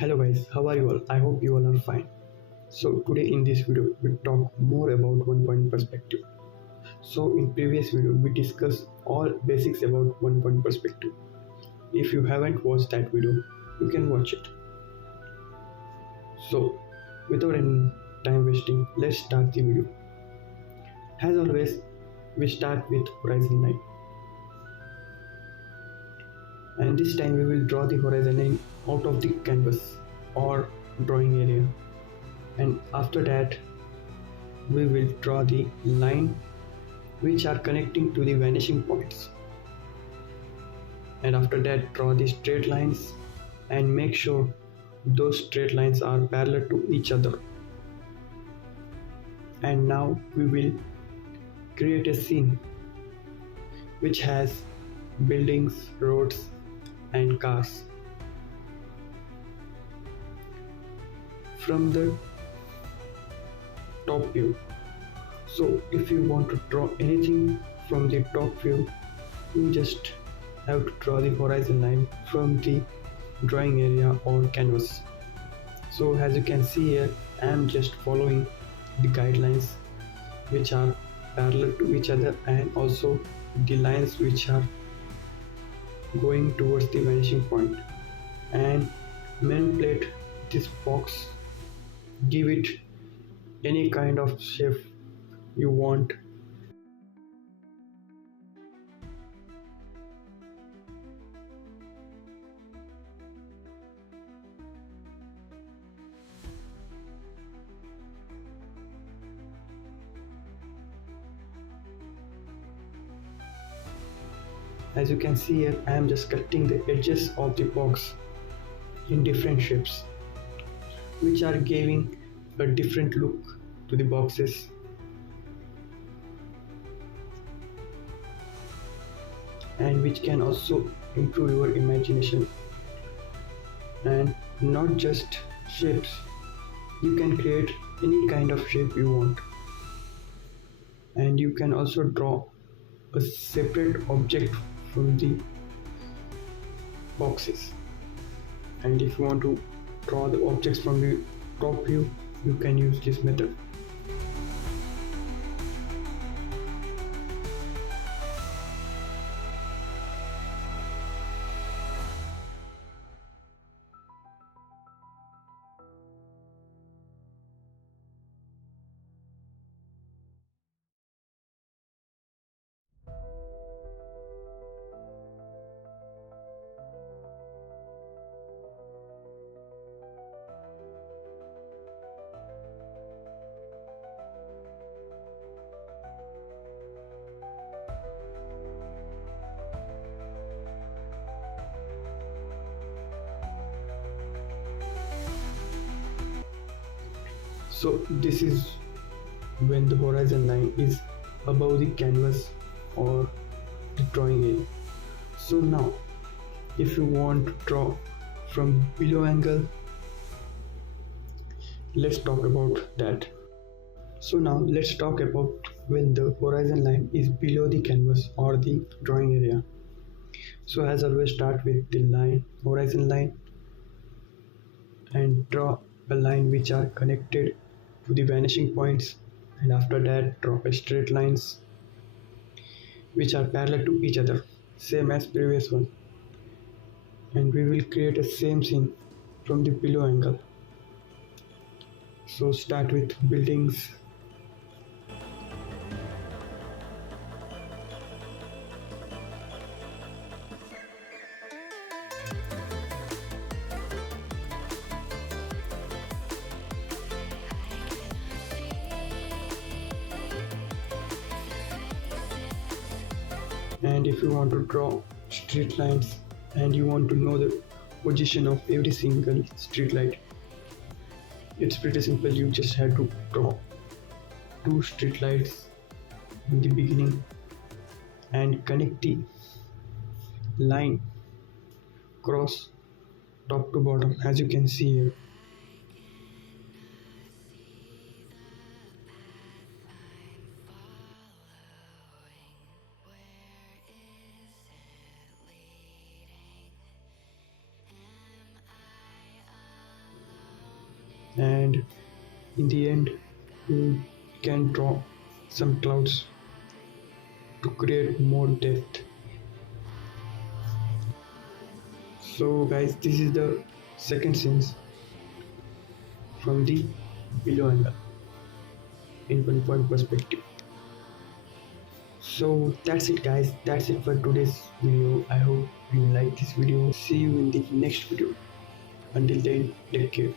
Hello guys, how are you all? I hope you all are fine. So today in this video we talk more about one point perspective. So in previous video we discussed all basics about one point perspective. If you haven't watched that video, you can watch it. So without any time wasting, let's start the video. As always, we start with horizon line. And this time we will draw the horizon line out of the canvas or drawing area. And after that we will draw the line which are connecting to the vanishing points, and after that draw the straight lines and make sure those straight lines are parallel to each other. And now we will create a scene which has buildings, roads and cars. From the top view, so if you want to draw anything from the top view, you just have to draw the horizon line from the drawing area or canvas. So as you can see here, I am just following the guidelines which are parallel to each other and also the lines which are going towards the vanishing point, and manipulate this box, give it any kind of shape you want. As you can see here, I am just cutting the edges of the box in different shapes, which are giving a different look to the boxes. And which can also improve your imagination. And not just shapes, you can create any kind of shape you want. And you can also draw a separate object from the boxes. And if you want to draw the objects from the top view, you can use this method. So this is when the horizon line is above the canvas or the drawing area. So now if you want to draw from below angle, let's talk about that. So now let's talk about when the horizon line is below the canvas or the drawing area. So as always, start with the line, horizon line, and draw a line which are connected to the vanishing points, and after that draw a straight lines which are parallel to each other, same as previous one. And we will create a same scene from the below angle. So start with buildings, and if you want to draw street lines and you want to know the position of every single street light, it's pretty simple. You just have to draw two street lights in the beginning and connect the line cross top to bottom, as you can see here. and in the end you can draw some clouds to create more depth. So guys, this is the second sense from the below angle in one point perspective. So that's it guys, that's it for today's video. I hope you like this video. See you in the next video. Until then, take care.